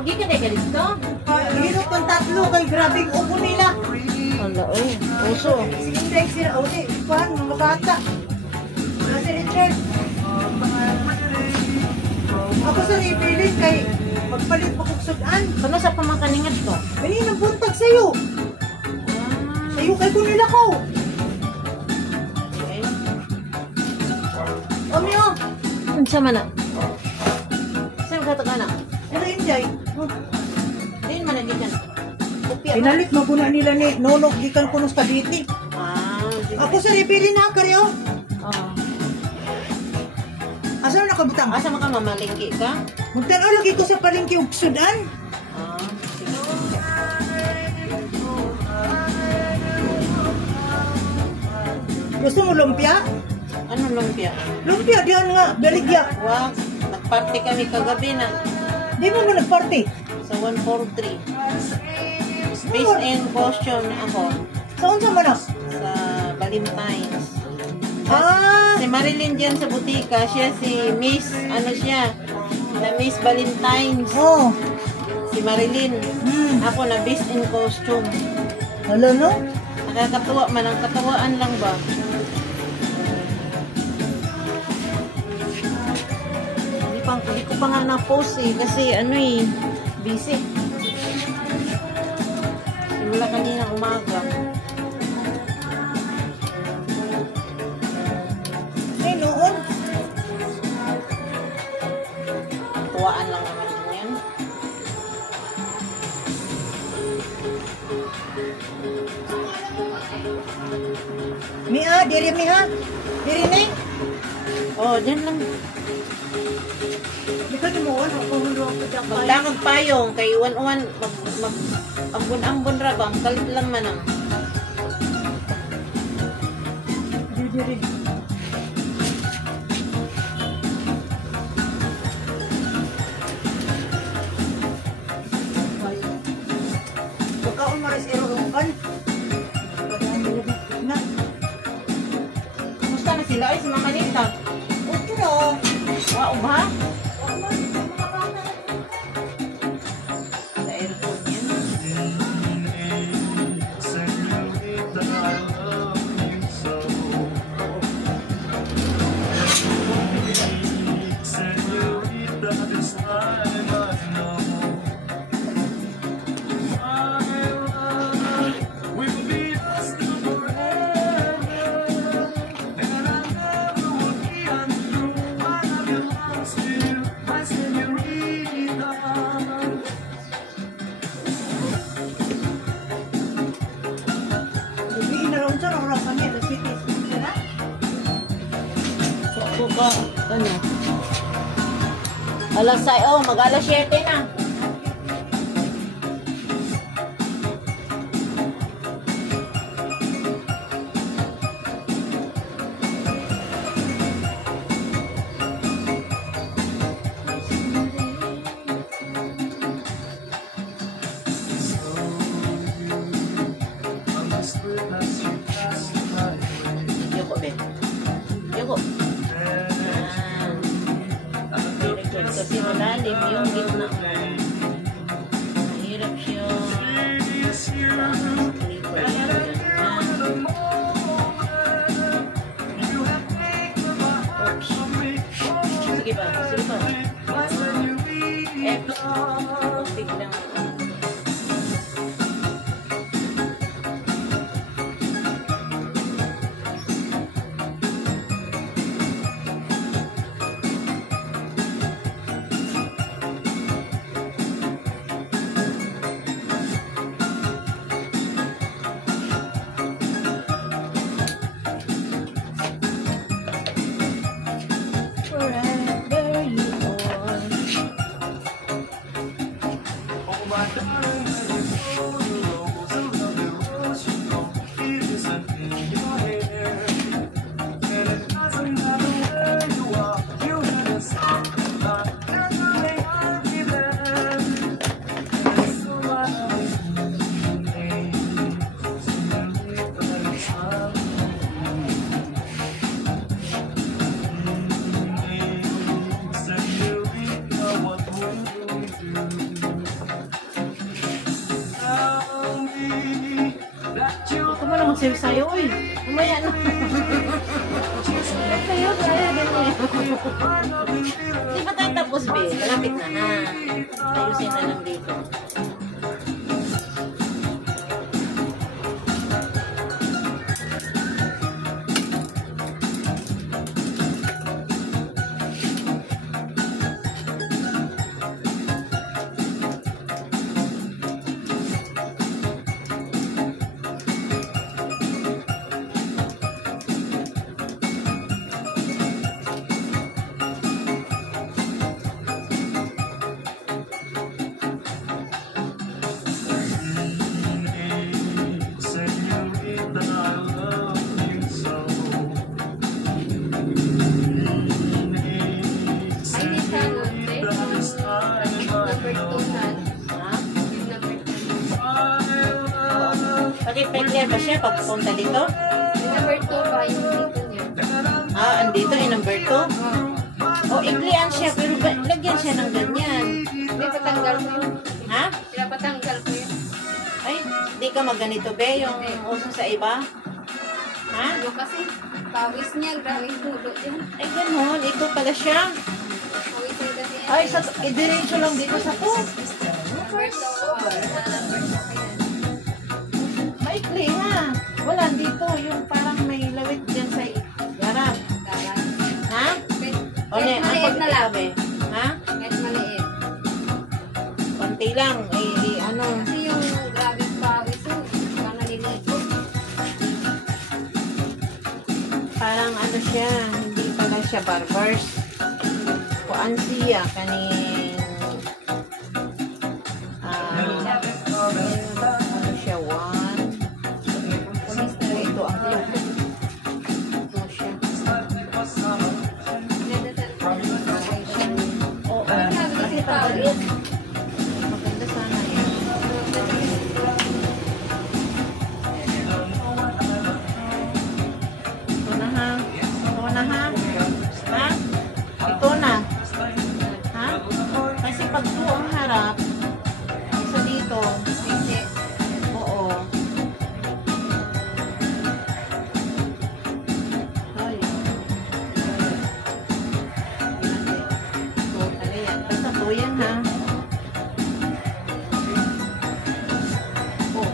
Okay ka na dito? Hirap ng tatlo kay grabing upo nila. Hala, uso. Sinday sila, okay, kuhan, mga bata. Kasi Richard. Ako sa ibilin kay magpalit pa kong sudan. Kano sa pamakaningat ko? Ganyan ang buntag sa'yo. Sa'yo kay kunila ko. Okay. Omyo. Ano sa mana? Saan ka na? Ano Inday? Diyan man na dyan. Kupya. Pinalit mo na nila ni Nonog gikan kunos kaditi. Ako sa ibilin na karyo. Asa na nakabutang? Asa maka mamalingki ka? Magtanaw lagi ko sa palengke ug sudan. Gusto mo lumpia? Ano lumpia? Lumpia, diyan nga, baligya. Wag, nagparty kami kagabi na. Di mo mo nagparty? Sa 143. Based in costume ako. Saan sa mana? Sa Valentine's. Ah! Si Marilyn dyan sa butika, siya si Miss, ano siya, na Miss Valentine's. Oh. Si Marilyn. Ako na based in costume. Hala no? Nakakatuwa man, ang katawaan lang ba? Hindi ko pa nga na-post eh, kasi ano eh, busy. Simula kanina umaga. Ay noon. Tuwaan lang naman din yan. Mia, diri Mia. Diri ni. Oh, dyan lang. Di ka mo ako hulo ko diyan. Magdangag payong, kay uwan-uwan, ambon-ambon ra ba, kalit lang man ang. Diri. Pagkaon maris erong na. Kumusta na sila? Ay, si Mama Nita. Okay na. Wow, ba? Sa aircon yan. Ka, ano? Alas 6, oh, mag-alas 7 na. Yoko, be. Yoko. Kasi malalim yung gitna. sa'yo eh. Umaya na. Sa'yo, kaya ganyan. Di ba tayo tapos, be? Malapit na ha. Ayusin na lang dito. Pakit-pakit ba siya pagpunta dito? Yung number 2 ba? Yung dito niya. Ah, andito yung number 2? O, iklian siya, pero lagyan siya ng ganyan. May patanggal ko yun. Ha? Pinapatanggal ko yun. Ay, di ka magganito, be, yung uso sa iba? Ha? Ano kasi? Pawis niya. Graming dulo yan. Ay, ganun. Ito pala siya. Pawis niya kasi yan. Ay, idiretso lang dito sa to. Number 2. Number 2 pa yan. Maikli, ha? Wala, dito. Yung parang may lawit dyan sa harap. Dalan. Ha? O, Kahit maliit na lang. be. Ha? Kahit maliit. Konti lang. Ano? Kasi yung grabing pawis yun. Parang naliligo. Parang ano siya. Hindi pala siya barbers. Kuan siya. Kaning... ano siya? One. Pulis na rin. Ito ang ito siya. Oo. Kasi pawis. Maganda sana yan. Ito na ha. Ito na ha. Ha? Ito na. Ha? Kasi pag ito ang harap, isa dito. Oo. Ay. Ito, ano yan? Basta ito yan ha. Oh.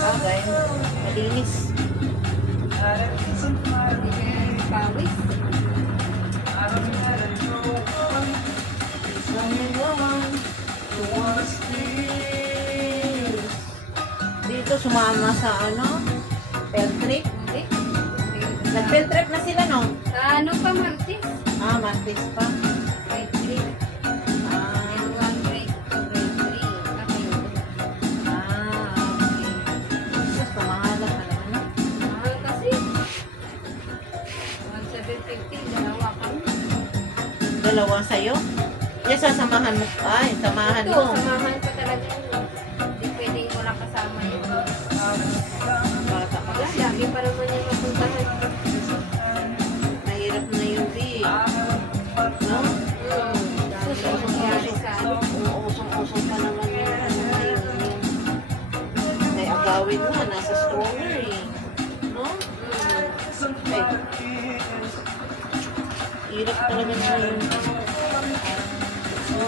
Bagay. Malinis. Pawis. Dito sumama sa ano? Field trip. Hindi. Nag-field trip na sila, no? Sa ano pa, Martis? Ah, Martis pa. Grade 3. Ah, And 1 grade 2, grade 3. Okay. okay. Diyos, pamahalan ka naman, no? Mahal kasi. 1,750. Dalawa kami. Dalawa sa'yo? Yes, sasamahan mo. Ay, samahan Ito, mo. samahan ko talaga yun. Hindi pwedeng wala kasama yun. Bata ka. Wala, lagi pa naman yung mapuntahan. Mahirap na yun, B. No? Dami ang nangyari sa ano. Usong-usong pa naman yung ano na yung may agawin na, nasa stroller eh. No? Ay. Hirap talaga na yun. No?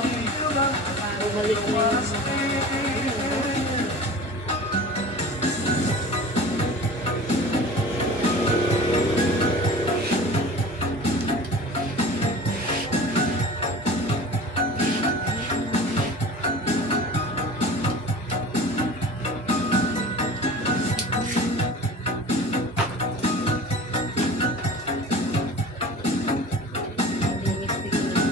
Bumalik na yun. Linistik na.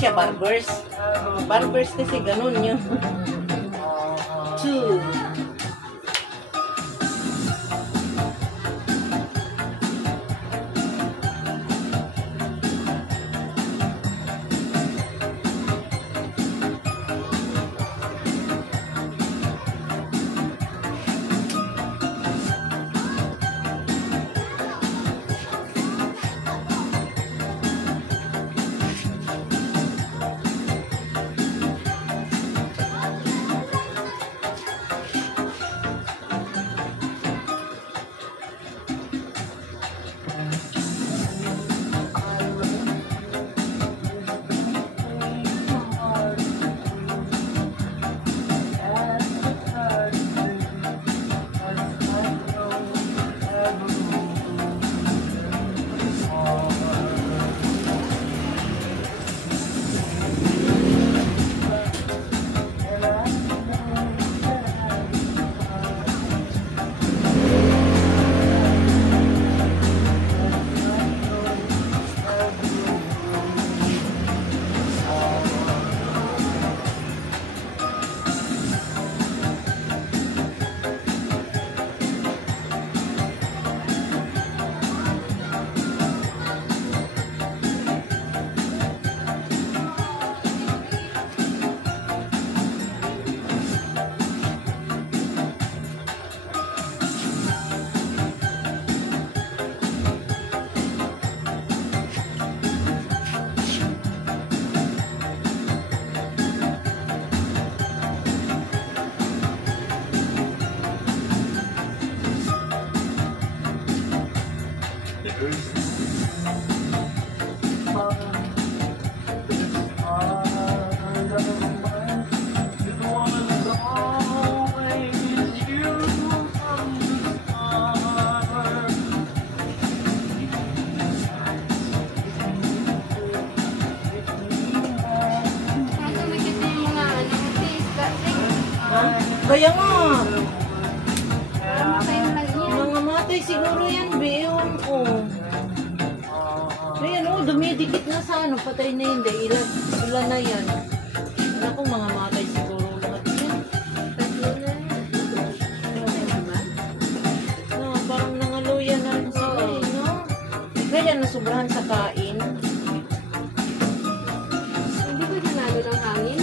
siya barbers. Barbers kasi ganun yun. 2. Kaya nga, mga matay siguro yan, beyon ko. Ayan o, dumidikit na sa ano, patay na hindi, ilan na yan. Alam ko mga matay siguro lahat yan. No, parang nangaluya na rin sila eh, no? Kaya nasubrahan sa kain. Hindi ko dinalo ng hangin.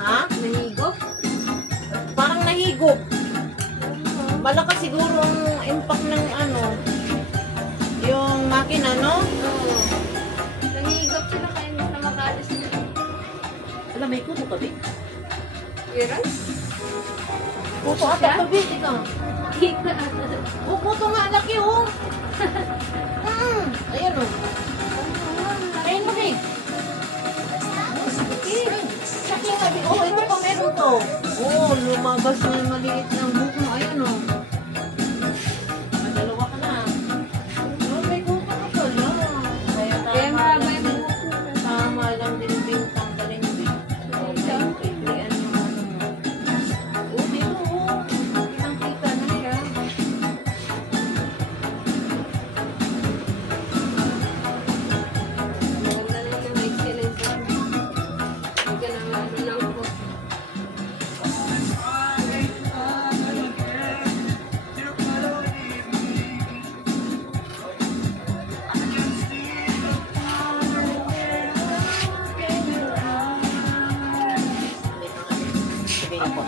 Ha? Nahigop. Parang nahigop. Malakas siguro ang impact ng ano, yung makina, no? Oo. Nahigop sila kaya hindi na makalis na. Alam, may kuto ka, Bi? Meron? Kuto ata ka, Bi, ikaw. Kuto nga, laki, oh. Ayan, oh. Ayan mo, Bi. Laki nga, Bi. Oh, ito pa meron to. Oh, lumabas na yung maliit ng buhok mo. Ayan, oh. Madalawa ka na. Oh, may kuto ka pala. Kaya Kaya tama mahaba lang yung din. buhok ko. Tama lang din din tanggalin, Bi. Oh, may iklian yung ano mo. Oh, dito, oh. Kitang-kita na siya. Maganda rin yung excellence. Hindi ka na ano lang po. Sige ako.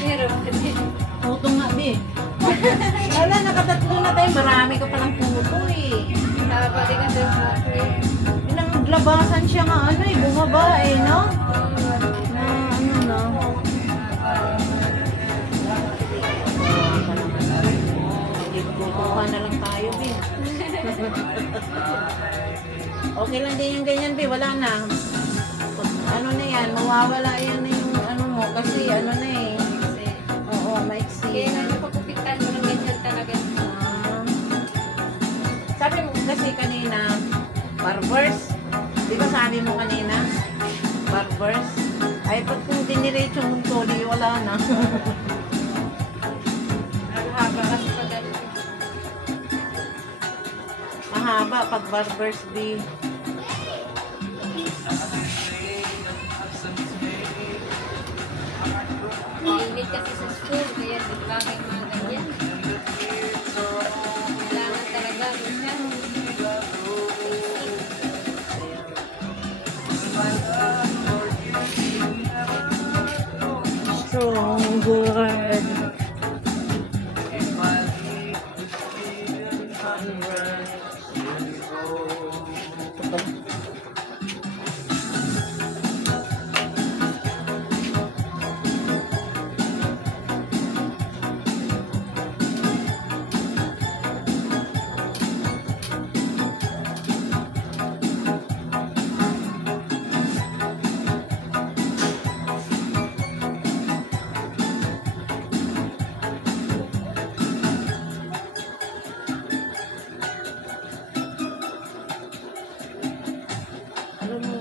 Pero, Puto nga, Bi. Wala, nakatatlo na tayo. Marami ka palang puto eh. nakapali ka sa buhok niya. Pinanglabasan siya nga ano eh, bumaba eh, no? Na ano na. Kukuha na lang tayo, Bi. Okay lang din yung ganyan, Bi. Wala na. Ano na yan, mawawala yan na yung ano mo. Kasi ano na eh. Oo, maiksi. Kaya na napakupitan mo ng ganyan talaga. Sabi mo, kasi kanina, barbers. Di ba sabi mo kanina? Barbers. Ay, pag kung diniretso mong toli, wala na. Ang haba kasi pag ano. Mahaba pag barbers B. Mainit kasi sa school, kaya di bagay mga ganyan. Kailangan talaga minsan. Stronger. Ano mo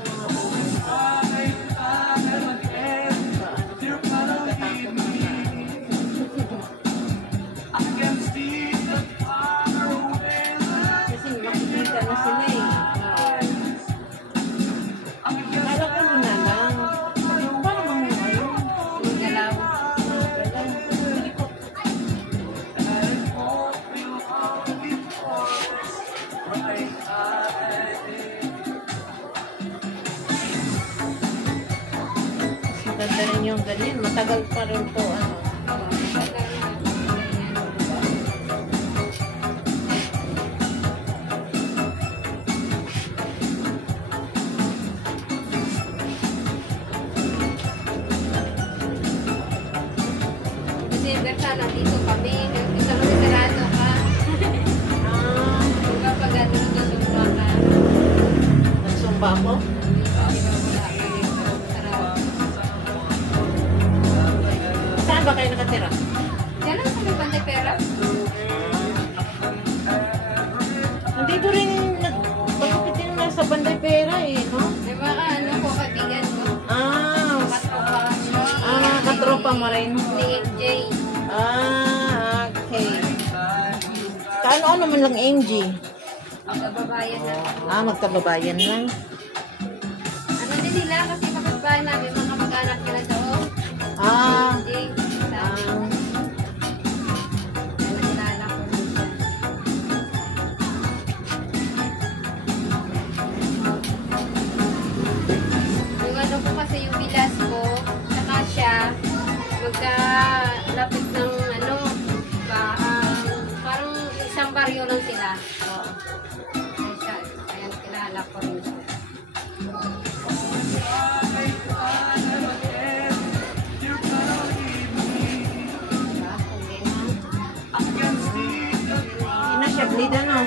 kasi makikita na sila eh. Akala ko yun na lang. Parang ano, Yung galaw. maganda rin yung ganyan. Matagal pa rin to. Ano. December sana dito kami. Gusto ko sarado ka. Diba pag ano susumpa ka. Nagsumba ako. Saan ba kayo nakatira? Diyan lang sa may Panday Pera. Nandito rin pagkakit yung nasa Panday Pera eh, no? May mga ano ko, kaibigan ko. Katropa mo rin. Ni MJ. Okay. Ano man lang MG? Magbabayan na. Magkababayan lang. Ano din nila kasi kapitbahay namin, mga kamag-anak nila doon. MJ. Sabi ko. Nalala ko rin siya. Yung ano ko kasi yung bilas ko, saka siya, magkalapit ng ano, parang isang baryo lang sila. Oo. Kaya kilala ko rin siya. Hindi na siya bleed ano.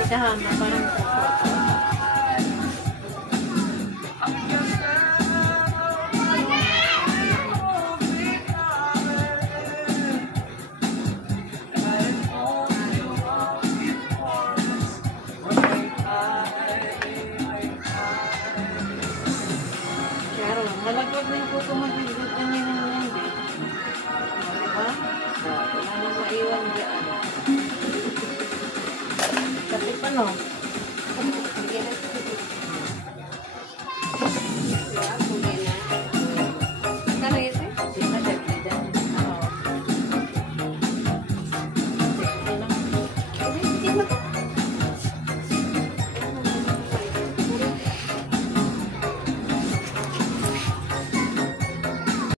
Titahan na parang